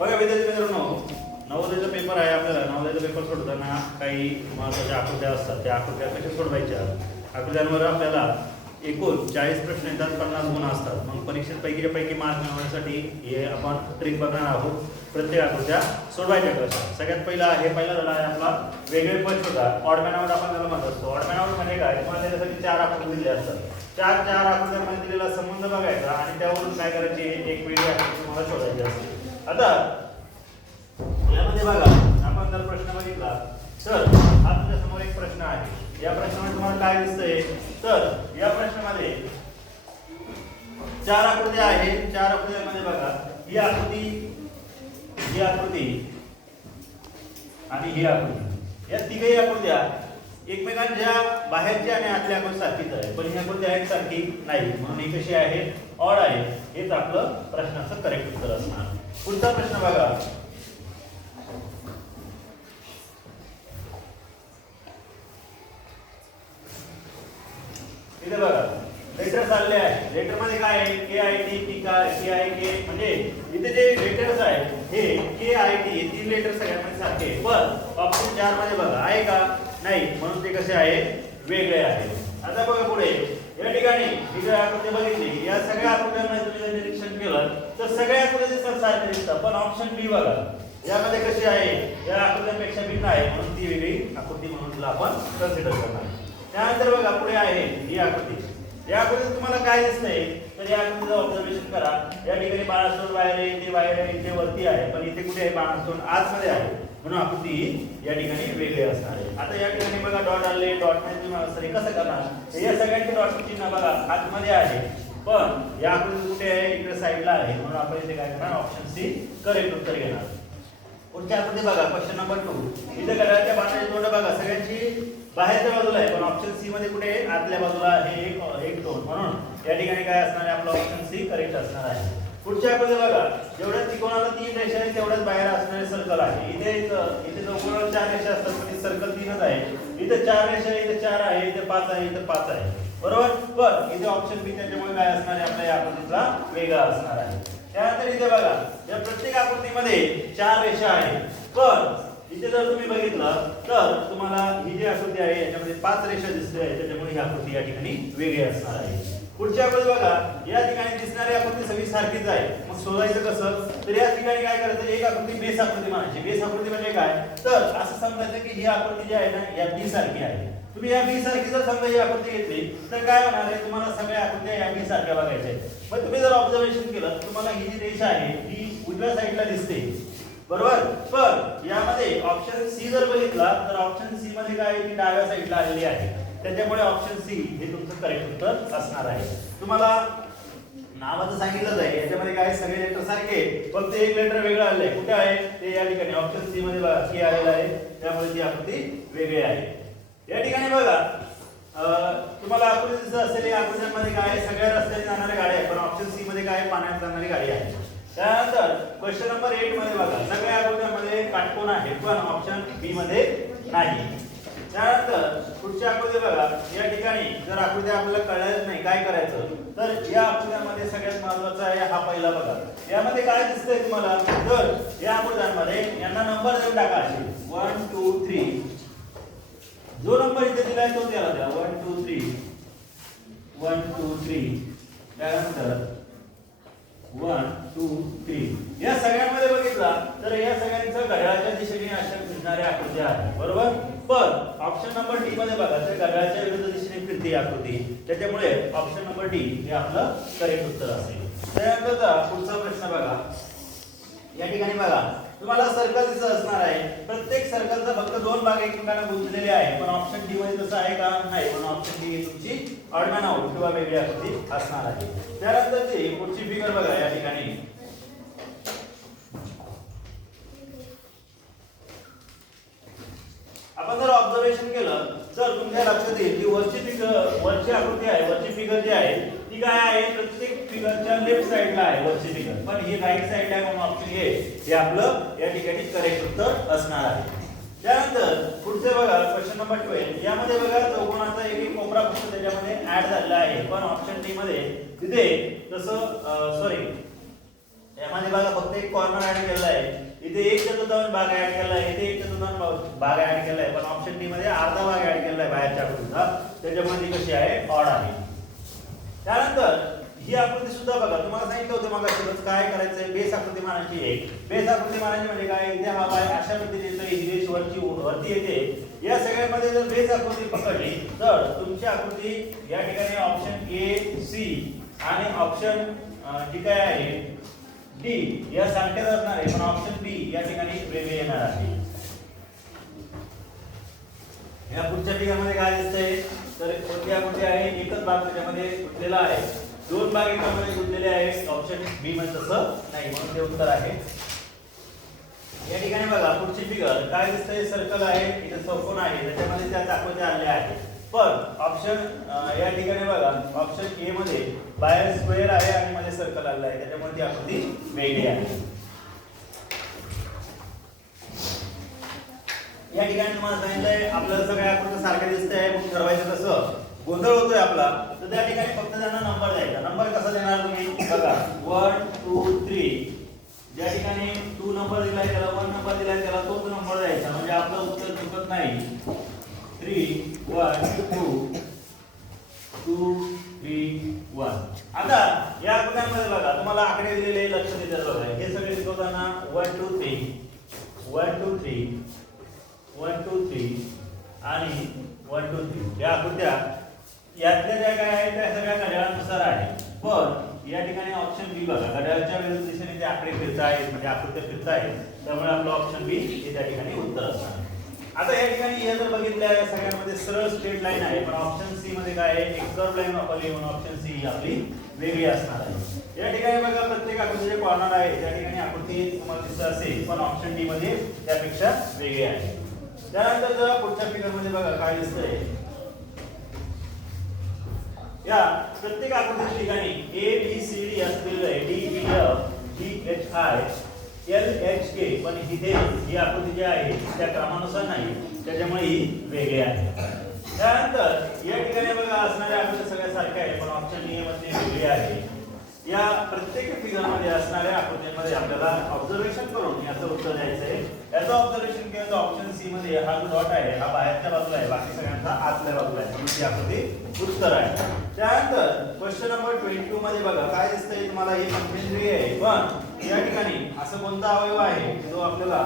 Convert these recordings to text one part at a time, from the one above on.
बघा विद्यार्थी मित्रांनो, नवोदयचा पेपर आहे. आपल्याला नवोदयचा पेपर सोडताना काही महत्त्वाच्या आकृत्या असतात. त्या आकृत्या कशा सोडवायच्या, आकृत्यांवर आपल्याला एकूण 40 प्रश्न येतात, 50 गुण असतात. मग परीक्षेत पैकी मार्क मिळवण्यासाठी हे आपण ट्रिक बघणार आहोत. प्रत्येक आकृत्या सोडवायच्या कशा. सगळ्यात पहिला झाला आहे आपला वेगळे पद शोधा. ऑड मॅन आउट आपण त्याला म्हणत असतो. ऑड मॅन आउट म्हणजे काय, तुम्हाला त्याच्यासाठी 4 आकृती दिले असतात. चार आकृत्यांमध्ये दिलेला संबंध बघायचा आणि त्यावरून काय करायचे, एक वेगळी आकृती तुम्हाला शोधायची असते. आता यामध्ये बघा, आपण जर प्रश्न बघितला तर हा तुमच्या समोर एक प्रश्न आहे. या प्रश्नामध्ये तुम्हाला काय दिसतंय, तर या प्रश्नामध्ये 4 आकृत्या आहेत. 4 आकृत्यांमध्ये बघा, ही आकृती आणि ही आकृती, या तिघही आकृत्या एकमेकांच्या बाहेरच्या आणि आतल्या आकृती सारखीच आहे, पण ही आकृती एकसारखी नाही, म्हणून ही कशी आहे, ऑड आहे. हेच आपलं प्रश्नाचं करेक्ट उत्तर असणार. पुढचा प्रश्न बघा, इथे बघा लेटर्स आलेले आहे. लेटर मध्ये काय आहे, के आय टी, के आय के, म्हणजे इथे जे लेटर्स आहेत हे के आय टी, हे 3 लेटर सगळ्यांमध्ये सारखे आहे. पण ऑप्शन 4 मध्ये बघा आहे का, नाही, म्हणून ते कसे आहे, वेगळे आहे. आता बघा पुढे या ठिकाणी ही जी आकृती बघितली, या सगळ्या आकृत्यांमध्ये तुम्ही निरीक्षण केलं तर सगळ्या आकृत्या सारख्या दिसतात. पण ऑप्शन बी बघा, यामध्ये कशी आहे, या आकृत्यांपेक्षा भिन्न आहे, म्हणून ती वेगळी आकृती म्हणून तिला आपण कन्सिडर करणार. त्यानंतर बघा पुढे आहे ही आकृती. या आकृतीत तुम्हाला काय दिसतंय, तर या आकृतीचं ऑब्झर्वेशन करा. या ठिकाणी बाणासोड बाहेर आहे, इथे बाहेर आहे, इथे वरती आहे, पण इथे कुठे आहे, बाणासोड आतमध्ये आहे, म्हणून आकृती या ठिकाणी वेगळी असणार आहे. आता या ठिकाणी बघा डॉट आले, डॉट नाही कसं करणार, या सगळ्यांचे डॉट चिन्ह बघा आतमध्ये आहे, पण या आकृती कुठे आहे, इकडे साईडला आहे, म्हणून आपण इथे काय करणार, ऑप्शन सी करेक्ट उत्तर घेणार. पुढच्या आकृती बघा, क्वेश्चन नंबर 2. इथे घड्याळाच्या बाणाचे तोंड बघा सगळ्यांची बाहेरच्या बाजूला आहे, पण ऑप्शन सी मध्ये कुठे आहे, आतल्या बाजूला आहे, एक तोंड, म्हणून या ठिकाणी काय असणार आहे, आपलं ऑप्शन सी करेक्ट असणार आहे. पुढच्या आकृती बघा, जेवढ्या त्रिकोणाला 3 रेषा आहेत तेवढ्याच बाहेर असणारे सर्कल आहे. इथे चौकोनाला 4 रेषा असतात, पण सर्कल 3च आहे. इथे 4 रेषा, इथे 4 आहे, इथे 5 आहे, इथे 5 आहे, बरोबर. पण इथे ऑप्शन बी त्याच्यामुळे काय असणार आहे, आपल्या या आकृतीचा वेगळा असणार आहे. त्यानंतर इथे बघा, या प्रत्येक आकृतीमध्ये 4 रेषा आहेत, पण इथे जर तुम्ही बघितलं तर तुम्हाला ही जी आकृती आहे याच्यामध्ये 5 रेषा दिसते आहे, त्याच्यामुळे ही आकृती या ठिकाणी वेगळी असणार आहे. पुढच्या आकृती बघा, या ठिकाणी दिसणारी आकृती सगळी सारखीच आहे, मग शोधायचं कसं, तर या ठिकाणी काय करायचं, एक आकृती बेस आकृती म्हणायची. बेस आकृती म्हणजे काय, तर असं समजायचं की ही आकृती जी आहे ना, या बी सारखी आहे. तुम्ही या बी सारखी जर समजा ही आकृती घेतली तर काय होणार आहे, तुम्हाला सगळ्या आकृत्या या बी सारख्या बघायच्या आहेत. मग तुम्ही जर ऑब्झर्वेशन केलं, तुम्हाला ही जी रेषा आहे ही उजव्या साईडला दिसते, बरोबर. पण यामध्ये ऑप्शन सी जर बघितला तर ऑप्शन सी मध्ये काय आहे, ती डाव्या साईडला आलेली आहे, त्याच्यामुळे ऑप्शन सी हे तुमचं करेक्ट उत्तर असणार आहे. तुम्हाला नावाचं सांगितलंच आहे, याच्यामध्ये काय सगळे लेटर सारखे, फक्त एक लेटर वेगळं आलंय, कुठे आहे ते या ठिकाणी ऑप्शन सी मध्ये बघा की आलेलं आहे, त्यामुळे ती आकृती वेगळी आहे. या ठिकाणी बघा तुम्हाला आकृती दिसत असेल, या आकृत्यांमध्ये काय सगळ्या रस्त्याने जाणाऱ्या गाड्या आहेत, पण ऑप्शन सी मध्ये काय पाण्यात जाणारी गाडी आहे. त्यानंतर क्वेश्चन नंबर 8 मध्ये बघा, सगळ्या आकृत्यांमध्ये काटकोन आहे, पण ऑप्शन बी मध्ये नाही. त्यानंतर पुढची आकृती बघा, या ठिकाणी जर आकृती आपल्याला कळायच नाही काय करायचं, तर या आकृत्यांमध्ये सगळ्यात महत्त्वाचा आहे हा पहिला बघा, यामध्ये काय दिसतंय तुम्हाला, तर या आकृत्यांमध्ये यांना नंबर देऊन टाका असे 1 2 3. जो नंबर इथे दिलाय तो त्याला द्या, 1 2 3 1 2 3. त्यानंतर 1 2 3. या सगळ्यांमध्ये बघितला तर या सगळ्यांचं घड्याळाच्या दिशेने अशा फिरणाऱ्या आकृत्या आहेत, बरोबर. पण ऑप्शन नंबर डी मध्ये बघा, तर घड्याळाच्या विरुद्ध दिशेने फिरते आकृती, त्याच्यामुळे ऑप्शन नंबर डी हे आपलं करेक्ट उत्तर असेल. त्यानंतरचा पुढचा प्रश्न बघा, या ठिकाणी बघा तुम्हाला सर्कल दिसत असणार आहे. प्रत्येक सर्कलचा फक्त 2 भाग एकमेकांना गुंतलेले आहे, पण ऑप्शन डी मध्ये तसं आहे का, नाही, म्हणून ऑप्शन डी तुमची ऑड मॅन आउट किंवा वेगळी आकृती असणार आहे. त्यानंतरची पुढची फिगर बघा, या ठिकाणी आपण जर ऑब्झर्वेशन केलं तर तुमच्या लक्षात येईल की वरची आकृती आहे, वरची फिगर जी आहे ती काय आहे, प्रत्येक फिगरच्या लेफ्ट साइडला आहे वरची फिगर, पण ही राईट साइडला आहे, म्हणून ऑप्शन ए हे आपलं या ठिकाणी करेक्ट उत्तर असणार आहे. त्यानंतर पुढचे बघा क्वेश्चन नंबर 12. यामध्ये बघा चौकोनाचा एक कोपरा फक्त त्याच्यामध्ये ऍड झालेला आहे, पण ऑप्शन डी मध्ये तिथे तसं यामध्ये बघा फक्त एक कॉर्नर ऍड केलेला आहे, इथे 1/4 भाग ऍड केलेला आहे, इथे 1/4 भाग ऍड केलेला आहे, पण ऑप्शन डी मध्ये अर्धा भाग ऍड केलेला आहे बाहेरच्या आकृतीचा, त्याच्यामुळे ती कशी आहे ऑड आहे. त्यानंतर ही आकृती सुद्धा बघा, तुम्हाला सांगितलं होतं मगाशीच काय करायचंय, बेस आकृती मानायची आहे. बेस आकृती मानायची म्हणजे काय, इथे हा बाय अशा पद्धतीने येतो, ही रेष वरती येते. या सगळ्यामध्ये जर बेस आकृती पकडली तर तुमची आकृती या ठिकाणी ऑप्शन ए सी आणि ऑप्शन जी काय आहे डी या सारख्याच असणार आहे, पण ऑप्शन बी या ठिकाणी वेगळे येणार आहे. या पुढच्या फिगरमध्ये काय दिसतंय, तर कोणती आकृती आहे, एकच भाग त्याच्यामध्ये गुंतलेला आहे, दोन भाग एकामध्ये गुंतलेले आहेत. ऑप्शन बी मध्ये तसं नाही, म्हणून ते उत्तर आहे. या ठिकाणी बघा पुढची फिगर काय दिसतंय, सर्कल आहे, इथे चौकोन आहे, त्याच्यामध्ये त्या आकृत्या आल्या आहेत. पण ऑप्शन या ठिकाणी बघा ऑप्शन ए मध्ये बाहेर स्क्वेअर आहे आणि मध्ये सर्कल आलेला आहे, त्याच्यामुळे ती आकृती वेगळी आहे. या ठिकाणी तुम्हाला सांगितलंय आपल्याला सगळ्या आकृत्या सारख्या दिसतंय, मग ठरवायचं कसं, गोंधळ होतोय आपला, तर त्या ठिकाणी फक्त त्यांना नंबर द्यायचा. नंबर कसा देणार तुम्ही बघा, 1 2 3, ज्या ठिकाणी 2 नंबर दिलाय त्याला 1 नंबर दिलाय त्याला तोच नंबर द्यायचा, म्हणजे आपलं उत्तर चुकत नाही. 3 1 2 2 3 1. आता या आकृत्यांमध्ये बघा तुम्हाला आकडे दिलेले लक्ष देतात बघा, हे सगळे शिकवताना 1 2 3 1 2 3 1 2 3 आणि 1 2 3 या आकृत्या यातल्या ज्या काय आहेत त्या सगळ्या घड्याळानुसार आहे. पण या ठिकाणी ऑप्शन बी बघा, घड्याळाच्या विरुद्ध दिशेने ते आकडे फिरत आहेत, म्हणजे आकृत्या फिरत आहेत, त्यामुळे आपलं ऑप्शन बी हे त्या ठिकाणी उत्तर असणार. आता या ठिकाणी हे जर बघितलं या सगळ्यांमध्ये सरळ स्ट्रेट लाईन आहे, पण ऑप्शन सी मध्ये काय आहे, एक कर्व लाईन वापरली, म्हणून ऑप्शन सी ही आपली वेगळी असणार आहे. या ठिकाणी बघा प्रत्येक आकृतीचे कॉर्नर आहे, त्या ठिकाणी आकृती तुम्हाला दिसत असेल, पण ऑप्शन डी मध्ये त्यापेक्षा वेगळी आहे. त्यानंतर जर पुढच्या फिगर मध्ये बघा काय दिसतंय, या प्रत्येक आकृतीच्या ठिकाणी ए बी सी डी असलेलं आहे, D E F G H I L H K, पण इथे ही आकृती जी आहे त्या क्रमानुसार नाही, त्याच्यामुळे ही वेगळी आहे. त्यानंतर या ठिकाणी बघा असणाऱ्या आकृती सगळ्या सारख्या आहे, पण ऑप्शन ए मध्ये वेगळी आहे. या प्रत्येक फिगर मध्ये असणाऱ्या आकृतीमध्ये आपल्याला ऑब्झर्वेशन करून याचं उत्तर द्यायचं आहे. याचं ऑब्झर्वेशन केलं तर ऑप्शन सी मध्ये हा जो डॉट आहे हा बाहेरच्या बाजूला आहे, बाकी सगळ्यांचा आतल्या बाजूला आहे, म्हणून ती आकृती उत्तर आहे. त्यानंतर क्वेश्चन नंबर 22 मध्ये बघा काय दिसतंय तुम्हाला, हे पंचेंद्रिय आहे, पण या ठिकाणी असं कोणता अवयव आहे जो आपल्याला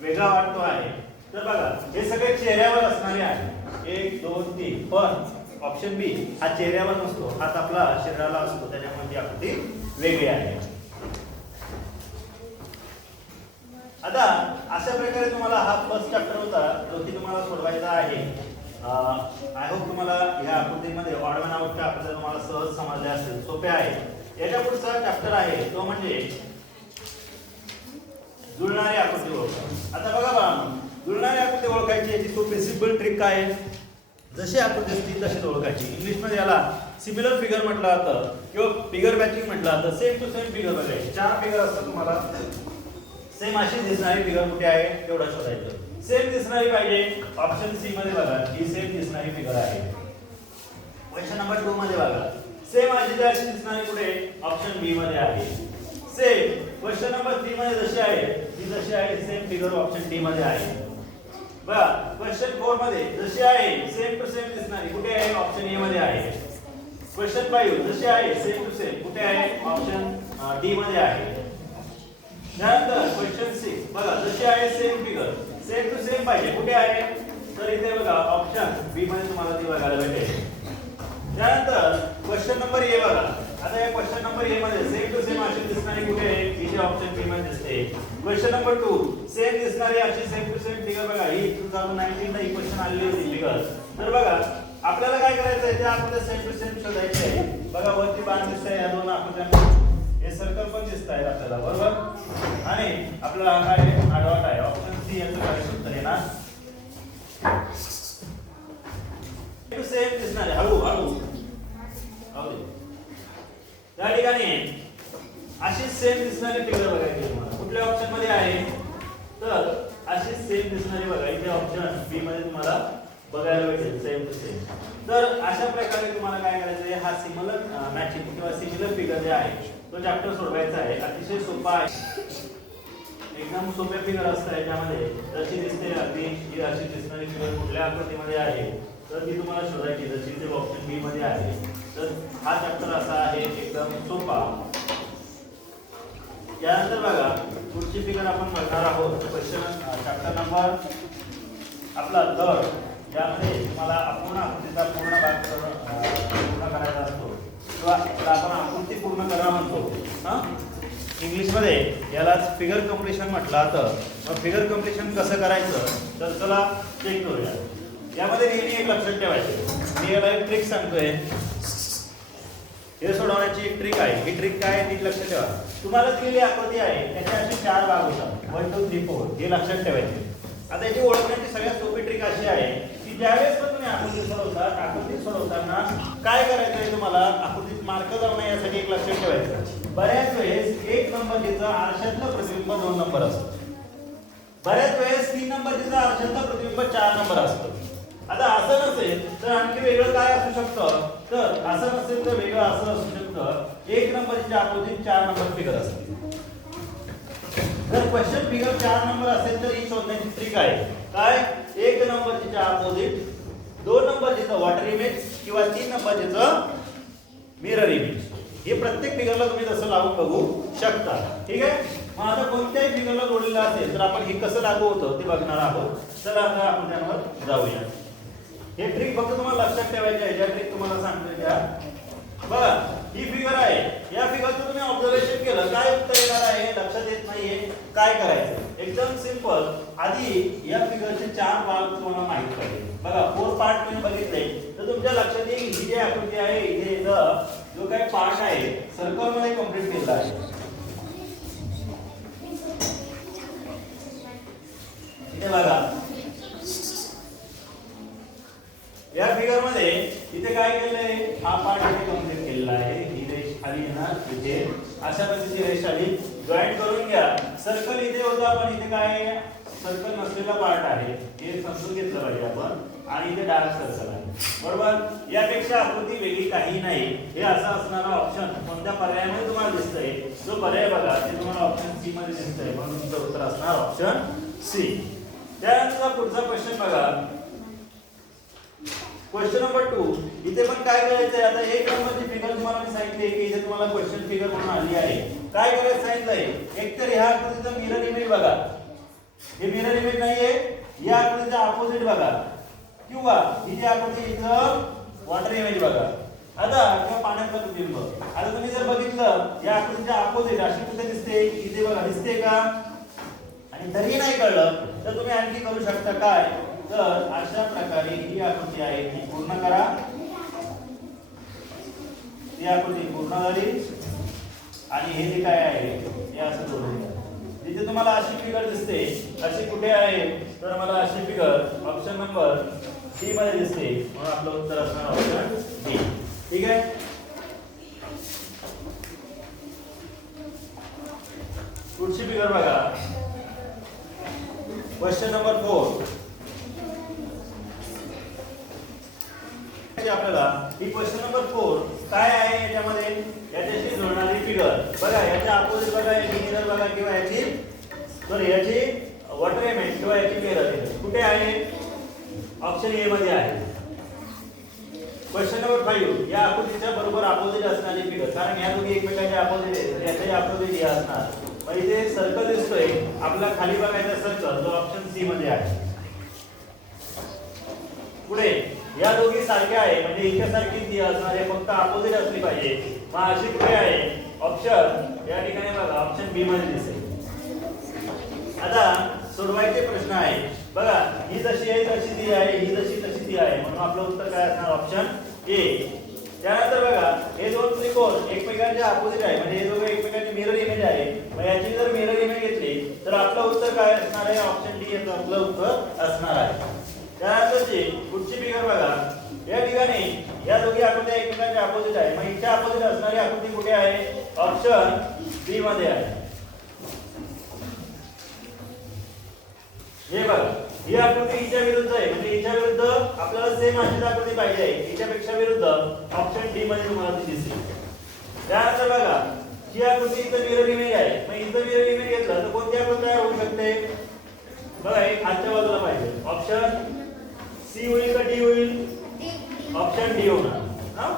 वेगळा वाटतो आहे, तर बघा हे सगळे चेहऱ्यावर असणारे आहे 1 2 3, पण ऑप्शन बी हा चेहऱ्यावर नसतो, हात आपला शरीराला असतो, त्याच्यामुळे ती आकृती वेगळी आहे. आता अशा प्रकारे तुम्हाला हा फर्स्ट चॅप्टर होता जो की तुम्हाला सोडवायचा आहे. आय होप तुम्हाला या आकृतीमध्ये ऑड वन आउटच्या आकृत्या तुम्हाला सहज समजल्या असतील, सोप्या आहे. याच्या पुढचा चॅप्टर आहे तो म्हणजे जुळणारी आकृती ओळखा. आता बघा बघा, जुळणारी आकृती ओळखायची याची सोपी सिंपल ट्रिक काय आहे, जशी आकृती असतील तशीच ओळखायची. इंग्लिश मध्ये याला सिमिलर फिगर म्हटलं जातं किंवा फिगर मॅचिंग म्हटलं जातं. सेम टू सेम फिगर बघायची, 4 फिगर असतात, तुम्हाला सेम अशी दिसणारी फिगर कुठे आहे तेवढं शोधायचं. सेम दिसणारी पाहिजे, ऑप्शन सी मध्ये बघा ही सेम दिसणारी फिगर आहे. क्वेश्चन नंबर 2 मध्ये बघा सेम अशी दिसणारी कुठे, ऑप्शन बी मध्ये आहे. सेम क्वेश्चन नंबर 3 मध्ये जशी आहे ती जशी आहे सेम फिगर ऑप्शन डी मध्ये आहे. बघा क्वेश्चन 4 मध्ये जशी आहे सेम टू सेम दिसणारी कुठे आहे, ऑप्शन ए मध्ये आहे. क्वेश्चन 5 जशी आहे सेम टू सेम कुठे आहे, ऑप्शन डी मध्ये आहे. त्यानंतर क्वेश्चन 6 बघा जशी आहे same figure same to same पाहिजे कुठे आहे, तर इथे बघा ऑप्शन बी मध्ये तुम्हाला ती बघायला भेटेल. त्यानंतर क्वेश्चन नंबर ए बघा, आता या क्वेश्चन नंबर ए मध्ये सेम टू सेम अशी दिसणारी कुठे आहे, इथे ऑप्शन बी मध्ये दिसते. क्वेश्चन नंबर 2 सेम दिसणारी अशी सेम टू सेम फिगर बघा, ही 2019 ला ही क्वेश्चन आलेली होती फिगर. तर बघा आपल्याला काय करायचं आहे, ते आपल्याला सेम टू सेम शोधायचे आहे. बघा वरती बाण दिसतंय या दोन आकृत्यांमध्ये, हे सर्कल पण दिसत आहे आपल्याला, बरोबर, आणि आपल्याला हा काय आडवाट आहे, ऑप्शन सी याचं काय उत्तर आहे ना. टू सेम दिसणारे हळू हळू त्या ठिकाणी अशी सेम दिसणारी फिगर बघायची तुम्हाला कुठल्या ऑप्शन मध्ये आहे, तर अशी सेम दिसणारी बघा इथे ऑप्शन बी मध्ये तुम्हाला बघायला भेटेल सेम टू सेम. तर अशा प्रकारे तुम्हाला काय करायचं आहे, हा सिमिलर मॅचिंग किंवा सिमिलर फिगर जे आहे तो चॅप्टर सोडवायचा आहे. अतिशय सोपा आहे, एकदम सोप्या फिगर असतं याच्यामध्ये. जशी दिसते अगदी ही अशी दिसणारी फिगर कुठल्या आकृतीमध्ये आहे तर ती तुम्हाला शोधायची, जशी ते ऑप्शन बी मध्ये आहे. तर हा चॅप्टर असा आहे एकदम सोपा. यानंतर बघा पुढची फिगर आपण बघणार आहोत. क्वेश्चन चॅप्टर नंबर आपला 3. यामध्ये तुम्हाला अपूर्ण आकृतीचा पूर्ण भाग पूर्ण करायचा असतो किंवा आपण आकृती पूर्ण करा म्हणतो. इंग्लिशमध्ये यालाच फिगर कम्प्लिशन म्हटलं जातं. मग फिगर कम्प्लिशन कसं करायचं तर चला चेक करूया. यामध्ये नेहमी एक लक्षात ठेवायचं, मी याला एक ट्रिक सांगतोय. हे सोडवण्याची एक ट्रिक आहे. ही ट्रिक काय आहे नीट लक्षात ठेवा. तुम्हाला दिलेली आकृती आहे त्याचे असे 4 भाग होतात, 1 2 3 4. हे लक्षात ठेवायचे. आता याची ओळखण्याची सगळ्यात सोपी ट्रिक अशी आहे की ज्यावेळेस पण तुम्ही आकृती सोडवताना काय करायचं आहे, तुम्हाला आकृतीत मार्क जाऊ नये यासाठी एक लक्षात ठेवायचं. बऱ्याच वेळेस 1 नंबरचं आरशातलं प्रतिबिंब 2 नंबर असतं. बऱ्याच वेळेस 3 नंबरचं आरशातलं प्रतिबिंब 4 नंबर असतं. आता असं नसेल तर आणखी वेगळं काय असू शकतं, तर असं नसेल तर वेगळं असं असू शकतं, 1 नंबरची आकृतीत 4 नंबर फिगर असते. जर क्वेश्चन फिगर 4 नंबर असेल तर ही शोधण्याची ट्रिक आहे काय, 1 नंबरची अपोजिट, 2 नंबरची वॉटर इमेज किंवा 3 नंबरची मिरर इमेज. हे प्रत्येक फिगरला तुम्ही तसं लावून बघू शकता. ठीक आहे. मग आता कोणत्याही फिगरला जोडलेलं असेल तर आपण हे कसं लागू होतं ते बघणार आहोत. चला आता आपण त्यावर जाऊया. हे ट्रिक फक्त तुम्हाला लक्षात ठेवायचे आहे. ज्या ट्रिक तुम्हाला सांगतोय त्या बघा. ही फिगर आहे, या फिगरचं तुम्ही ऑब्झर्वेशन केलं काय उत्तर येणार आहे लक्षात येत नाहीये, काय करायचं एकदम सिंपल. आधी या फिगरचे 4 भाग तुम्हाला माहित पाहिजे. बघा 4 पार्ट तुम्ही बघितले तर तुमच्या लक्षात येईल ही जी आकृती आहे इथे जो काही पार्ट आहे सर्कल मध्ये कंप्लीट केलेला आहे. इथे बघा या फिगर मध्ये इथे काय केलंय, हा पार्ट इथे कंप्लीट केलेला आहे. ही रेष खाली येणार इथे अशा पद्धतीची रेष आली, जॉईंट करून घ्या. सर्कल इथे होता पण इथे काय सर्कल नसलेला पार्ट आहे हे समजून घेतलं पाहिजे आपण. आणि इथे डार्क सर्कल आहे बरोबर. यापेक्षा आकृती वेगळी काही नाही. हे असं असणारा ऑप्शन कोणत्या पर्यायामध्ये तुम्हाला दिसतंय, जो पर्याय बघा ते तुम्हाला ऑप्शन सी मध्ये दिसतंय, म्हणून तुमचं उत्तर असणार ऑप्शन सी. त्यानंतर पुढचा क्वेश्चन बघा. Question number 2. इथे पण काय करायचंय, आता 1 नंबरची फिगर तुम्हाला मी सांगितली की इथे तुम्हाला क्वेश्चन फिगर म्हणून आली आहे. काय करायचं सांगितलंय, एकतर ह्या आकृतीचा मिरर इमेज बघा. हे मिरर इमेज नाहीये, या आकृतीचा अपोजिट बघा किंवा ही जी आकृती इथं वॉटर इमेज बघा. आता किंवा पाण्यातलं प्रतिबिंब. आता तुम्ही जर बघितलं या आकृतीच्या अपोजिट अशी कुठे दिसते, इथे बघा दिसते का. आणि तरी नाही कळलं तर तुम्ही आणखी करू शकता काय, तर अशा प्रकारे ही आकृती आहे ती पूर्ण करा. ती आकृती पूर्ण झाली आणि हे जे काय आहे हे असं जोडून घ्या. जिथे तुम्हाला अशी फिगर दिसते अशी कुठे आहे तर मला अशी फिगर ऑप्शन नंबर डी मध्ये दिसते, म्हणून आपलं उत्तर असणार ऑप्शन डी. ठीक आहे. पुढची फिगर बघा. Question number 4. आपल्याला ही क्वेश्चन नंबर 4 काय आहे याच्यामध्ये याच्याशी जोडणारी फिगर बघा. याच्या अपोजिट बघा, याची मिरर बघा किंवा याची वॉटर इमेज किंवा याची मिरर कुठे आहे, ऑप्शन ए मध्ये आहे. Question number 5. या आकृतीच्या बरोबर अपोजिट असणारी फिगर, कारण या दोघी एकमेकांच्या अपोजिट आहे तर याच्याही अपोजिट हे असणार. मग इथे सर्कल दिसतोय आपला खाली बघायचा सर्कल जो ऑप्शन सी मध्ये आहे. पुढे या दोघी सारख्या आहे म्हणजे इथे ती असणार आहे, फक्त अपोजिट असली पाहिजे. मग अशी कुठे आहे, ऑप्शन या ठिकाणी बघा ऑप्शन बी मध्ये दिसेल. आता सोडवायचे प्रश्न आहे बघा. ही जशी आहे तशी ती आहे, ही जशी तशी ती आहे, म्हणून आपलं उत्तर काय असणार ऑप्शन ए. त्यानंतर बघा हे 2 त्रिकोण एकमेकांच्या अपोजिट आहे म्हणजे हे दोघे एकमेकांची मिरर इमेज आहे. मग याची जर मिरर इमेज घेतली तर आपलं उत्तर काय असणार आहे, ऑप्शन डी याचं आपलं उत्तर असणार आहे. त्यानंतरची पुढची फिगर बघा. या ठिकाणी या दोघी आकृत्या एकमेकांच्या अपोजिट आहे, मग हिच्या अपोजिट असणारी आकृती कुठे आहे, ऑप्शन बी मध्ये आहे. हे बघा ही आकृती हिच्या विरुद्ध आहे म्हणजे हिच्या विरुद्ध आपल्याला सेम अशीच आकृती पाहिजे आहे, हिच्यापेक्षा विरुद्ध ऑप्शन डी मध्ये तुम्हाला ती दिसेल. त्यानंतर बघा ही आकृती इथं मिरर इमेज आहे, मग इथं मिरर इमेज घेतलं तर कोणती आकृती तयार होऊ शकते? बघा हे खालच्या बाजूला पाहिजे. ऑप्शन सी होईल का डी होईल? ऑप्शन डी होणार. हा